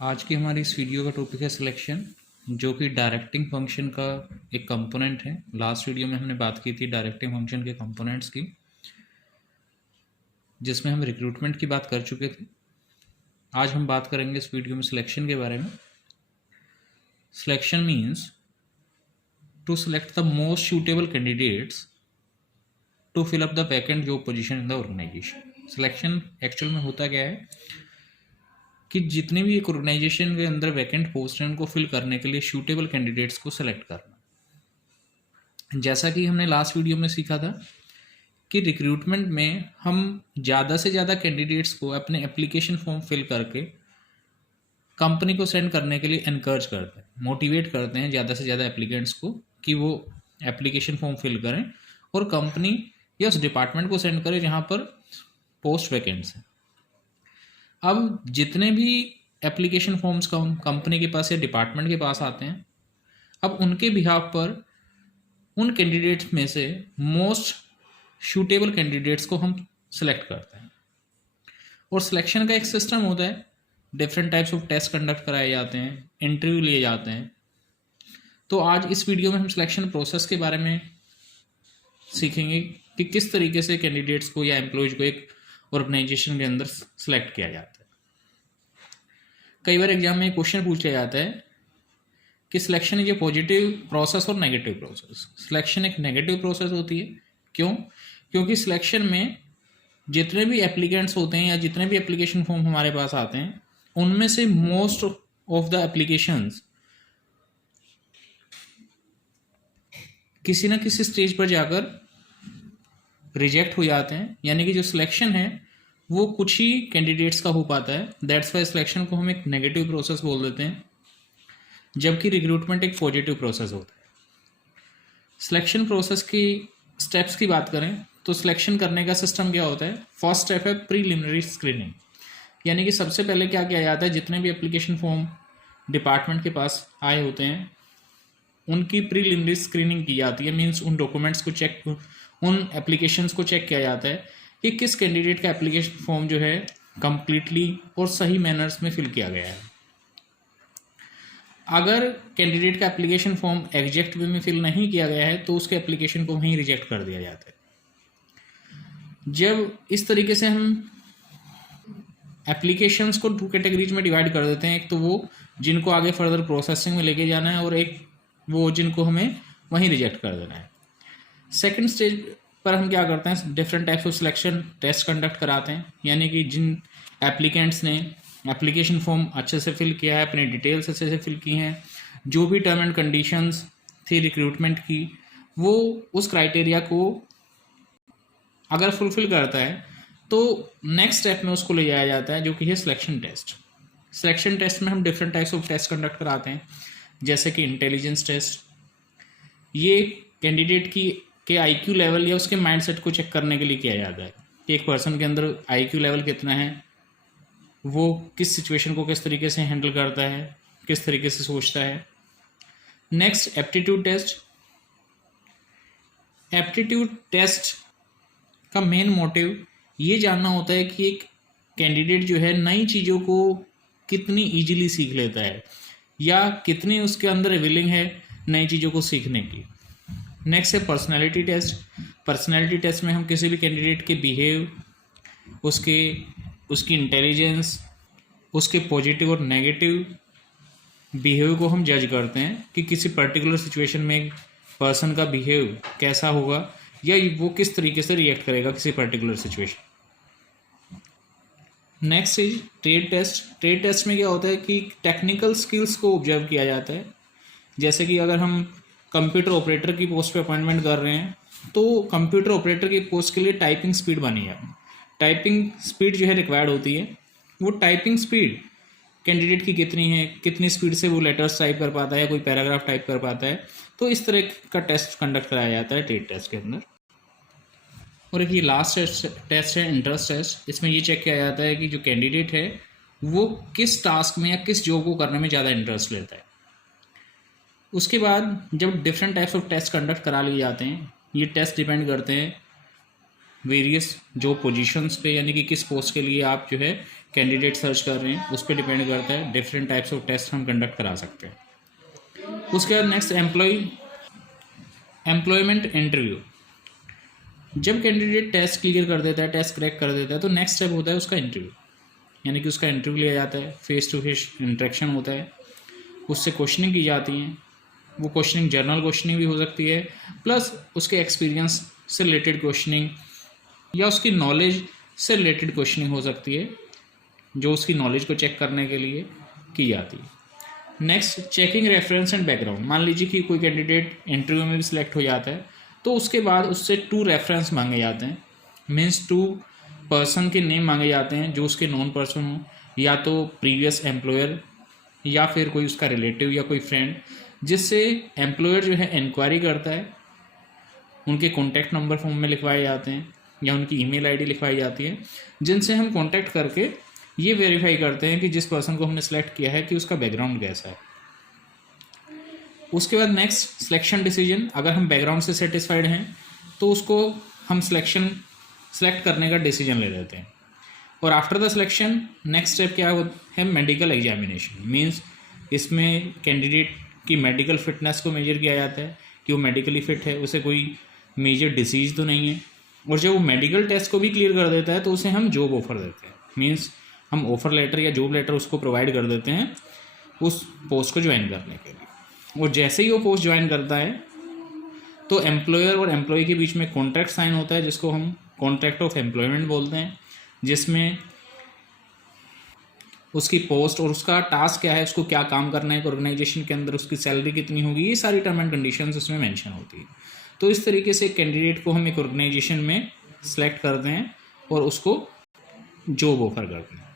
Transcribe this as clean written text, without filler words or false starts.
आज की हमारी इस वीडियो का टॉपिक है सिलेक्शन, जो कि डायरेक्टिंग फंक्शन का एक कंपोनेंट है। लास्ट वीडियो में हमने बात की थी डायरेक्टिंग फंक्शन के कंपोनेंट्स की, जिसमें हम रिक्रूटमेंट की बात कर चुके थे। आज हम बात करेंगे इस वीडियो में सिलेक्शन के बारे में। Selection means to select the most suitable candidates to fill up the vacant job position in the organisation. Selection actual में होता क्या है कि जितने भी एक ऑर्गेनाइजेशन के अंदर वैकेंट पोस्ट हैं उनको फिल करने के लिए सूटेबल कैंडिडेट्स को सेलेक्ट करना। जैसा कि हमने लास्ट वीडियो में सीखा था कि रिक्रूटमेंट में हम ज़्यादा से ज़्यादा कैंडिडेट्स को अपने एप्लीकेशन फॉर्म फिल करके कंपनी को सेंड करने के लिए एनकरेज करते हैं, मोटिवेट करते हैं ज़्यादा से ज़्यादा एप्लीकेंट्स को कि वो एप्लीकेशन फॉर्म फिल करें और कंपनी या उस डिपार्टमेंट को सेंड करें जहाँ पर पोस्ट वैकेंट्स हैं। अब जितने भी एप्लीकेशन फॉर्म्स कंपनी के पास या डिपार्टमेंट के पास आते हैं, अब उनके बिहाफ पर उन कैंडिडेट्स में से मोस्ट सूटेबल कैंडिडेट्स को हम सेलेक्ट करते हैं। और सिलेक्शन का एक सिस्टम होता है, different types of test conduct कराए जाते हैं, इंटरव्यू लिए जाते हैं। तो आज इस वीडियो में हम सिलेक्शन प्रोसेस के बारे में सीखेंगे कि किस तरीके से कैंडिडेट्स को या एम्प्लॉयज को एक ऑर्गेनाइजेशन के अंदर सेलेक्ट किया जाता है। कई बार एग्जाम में क्वेश्चन पूछा जाता है कि selection is a positive process और नेगेटिव प्रोसेस। सिलेक्शन एक नेगेटिव प्रोसेस होती है। क्यों? क्योंकि सिलेक्शन में जितने भी एप्लीकेंट्स होते हैं या जितने भी एप्लीकेशन फॉर्म हमारे पास आते हैं, उनमें से मोस्ट ऑफ द एप्लीकेशंस किसी ना किसी स्टेज पर जाकर रिजेक्ट हो जाते हैं। यानी कि जो सिलेक्शन है वो कुछ ही कैंडिडेट्स का हो पाता है। दैट्स वाई सिलेक्शन को हम एक नेगेटिव प्रोसेस बोल देते हैं, जबकि रिक्रूटमेंट एक पॉजिटिव प्रोसेस होता है। सिलेक्शन प्रोसेस की स्टेप्स की बात करें तो सिलेक्शन करने का सिस्टम क्या होता है? फर्स्ट स्टेप है प्रीलिमिनरी स्क्रीनिंग। यानी कि सबसे पहले क्या किया जाता है, जितने भी एप्लीकेशन फॉर्म डिपार्टमेंट के पास आए होते हैं उनकी प्रीलिमिनरी स्क्रीनिंग की जाती है। मीन्स उन डॉक्यूमेंट्स को चेक, उन एप्लीकेशंस को चेक किया जाता है कि किस कैंडिडेट का एप्लीकेशन फॉर्म जो है कंप्लीटली और सही मैनर्स में फिल किया गया है। अगर कैंडिडेट का एप्लीकेशन फॉर्म एग्जैक्ट वे में फिल नहीं किया गया है तो उसके एप्लीकेशन को वहीं रिजेक्ट कर दिया जाता है। जब इस तरीके से हम एप्लीकेशंस को 2 कैटेगरीज में डिवाइड कर देते हैं, एक तो वो जिनको आगे फर्दर प्रोसेसिंग में लेके जाना है और एक वो जिनको हमें वहीं रिजेक्ट कर देना है। सेकंड स्टेज पर हम क्या करते हैं, different types of selection test conduct कराते हैं। यानी कि जिन एप्लीकेंट्स ने एप्लीकेशन फॉर्म अच्छे से फिल किया है, अपने डिटेल्स अच्छे से फिल की हैं, जो भी टर्म एंड कंडीशंस थी रिक्रूटमेंट की, वो उस क्राइटेरिया को अगर फुलफिल करता है तो नेक्स्ट स्टेप में उसको ले जाया जाता है, जो कि है सिलेक्शन टेस्ट। सिलेक्शन टेस्ट में हम different types of test conduct कराते हैं, जैसे कि इंटेलिजेंस टेस्ट। ये कैंडिडेट की के आईक्यू लेवल या उसके माइंडसेट को चेक करने के लिए किया जाता है कि एक पर्सन के अंदर आईक्यू लेवल कितना है, वो किस सिचुएशन को किस तरीके से हैंडल करता है, किस तरीके से सोचता है। Next aptitude test. Aptitude test का मेन मोटिव ये जानना होता है कि एक कैंडिडेट जो है नई चीज़ों को कितनी ईजिली सीख लेता है या कितनी उसके अंदर विलिंग है नई चीज़ों को सीखने की। नेक्स्ट है पर्सनैलिटी टेस्ट। पर्सनैलिटी टेस्ट में हम किसी भी कैंडिडेट के बिहेव, उसकी इंटेलिजेंस, उसके पॉजिटिव और नेगेटिव बिहेव को हम जज करते हैं कि किसी पर्टिकुलर सिचुएशन में पर्सन का बिहेव कैसा होगा या वो किस तरीके से रिएक्ट करेगा किसी particular situation. Next is trade test. Trade test में क्या होता है कि टेक्निकल स्किल्स को ऑब्जर्व किया जाता है। जैसे कि अगर हम कंप्यूटर ऑपरेटर की पोस्ट पे अपॉइंटमेंट कर रहे हैं तो कंप्यूटर ऑपरेटर की पोस्ट के लिए टाइपिंग स्पीड बनी है। टाइपिंग स्पीड जो है रिक्वायर्ड होती है। वो टाइपिंग स्पीड कैंडिडेट की कितनी है, कितनी स्पीड से वो लेटर्स टाइप कर पाता है, कोई पैराग्राफ टाइप कर पाता है। तो इस तरह का टेस्ट कंडक्ट कराया जाता है ट्रेड टेस्ट के अंदर। और एक ये लास्ट टेस्ट है इंटरेस्ट टेस्ट। इसमें ये चेक किया जाता है कि जो कैंडिडेट है वो किस टास्क में या किस जॉब को करने में ज़्यादा इंटरेस्ट लेता है। उसके बाद जब different types of test conduct करा लिए जाते हैं, ये टेस्ट डिपेंड करते हैं वेरियस जो पोजीशंस पे, यानी कि किस पोस्ट के लिए आप जो है कैंडिडेट सर्च कर रहे हैं उस पर डिपेंड करता है, डिफरेंट टाइप्स ऑफ टेस्ट हम कंडक्ट करा सकते हैं। उसके बाद नेक्स्ट एम्प्लॉयमेंट इंटरव्यू। जब कैंडिडेट टेस्ट क्लियर कर देता है, टेस्ट क्रैक कर देता है, तो नेक्स्ट स्टेप होता है उसका इंटरव्यू, यानी कि उसका इंटरव्यू लिया जाता है, फेस टू फेस इंटरेक्शन होता है, उससे क्वेश्चनिंग की जाती है। वो क्वेश्चनिंग जर्नल क्वेश्चनिंग भी हो सकती है, प्लस उसके एक्सपीरियंस से रिलेटेड क्वेश्चनिंग या उसकी नॉलेज से रिलेटेड क्वेश्चनिंग हो सकती है, जो उसकी नॉलेज को चेक करने के लिए की जाती है। Next checking reference and background. मान लीजिए कि कोई कैंडिडेट इंटरव्यू में भी सिलेक्ट हो जाता है, तो उसके बाद उससे 2 रेफरेंस मांगे जाते हैं, मीन्स 2 पर्सन के नेम मांगे जाते हैं जो उसके नॉन पर्सन हो, या तो प्रीवियस एम्प्लॉयर या फिर कोई उसका रिलेटिव या कोई फ्रेंड, जिससे एम्प्लॉयर जो है इंक्वायरी करता है। उनके कॉन्टैक्ट नंबर फॉर्म में लिखवाए जाते हैं या उनकी ईमेल आईडी लिखवाई जाती है, जिनसे हम कॉन्टैक्ट करके ये वेरीफाई करते हैं कि जिस पर्सन को हमने सेलेक्ट किया है कि उसका बैकग्राउंड कैसा है। उसके बाद नेक्स्ट सिलेक्शन डिसीजन। अगर हम बैकग्राउंड से सेटिस्फाइड हैं तो उसको हम सेलेक्ट करने का डिसीजन ले लेते हैं। और after the selection next step क्या है? Medical examination. मीन्स इसमें कैंडिडेट की मेडिकल फिटनेस को मेजर किया जाता है कि वो मेडिकली फिट है, उसे कोई मेजर डिसीज तो नहीं है। और जब वो मेडिकल टेस्ट को भी क्लियर कर देता है तो उसे हम जॉब ऑफर देते हैं। मीन्स हम ऑफर लेटर या जॉब लेटर उसको प्रोवाइड कर देते हैं उस पोस्ट को ज्वाइन करने के लिए। और जैसे ही वो पोस्ट ज्वाइन करता है तो एम्प्लॉयर और एम्प्लॉय के बीच में कॉन्ट्रैक्ट साइन होता है, जिसको हम कॉन्ट्रैक्ट ऑफ एम्प्लॉयमेंट बोलते हैं, जिसमें उसकी पोस्ट और उसका टास्क क्या है, उसको क्या काम करना है ऑर्गेनाइजेशन के अंदर, उसकी सैलरी कितनी होगी, ये सारी टर्म एंड कंडीशंस उसमें मेंशन होती है। तो इस तरीके से कैंडिडेट को हम एक ऑर्गेनाइजेशन में सेलेक्ट करते हैं और उसको जॉब ऑफर करते हैं।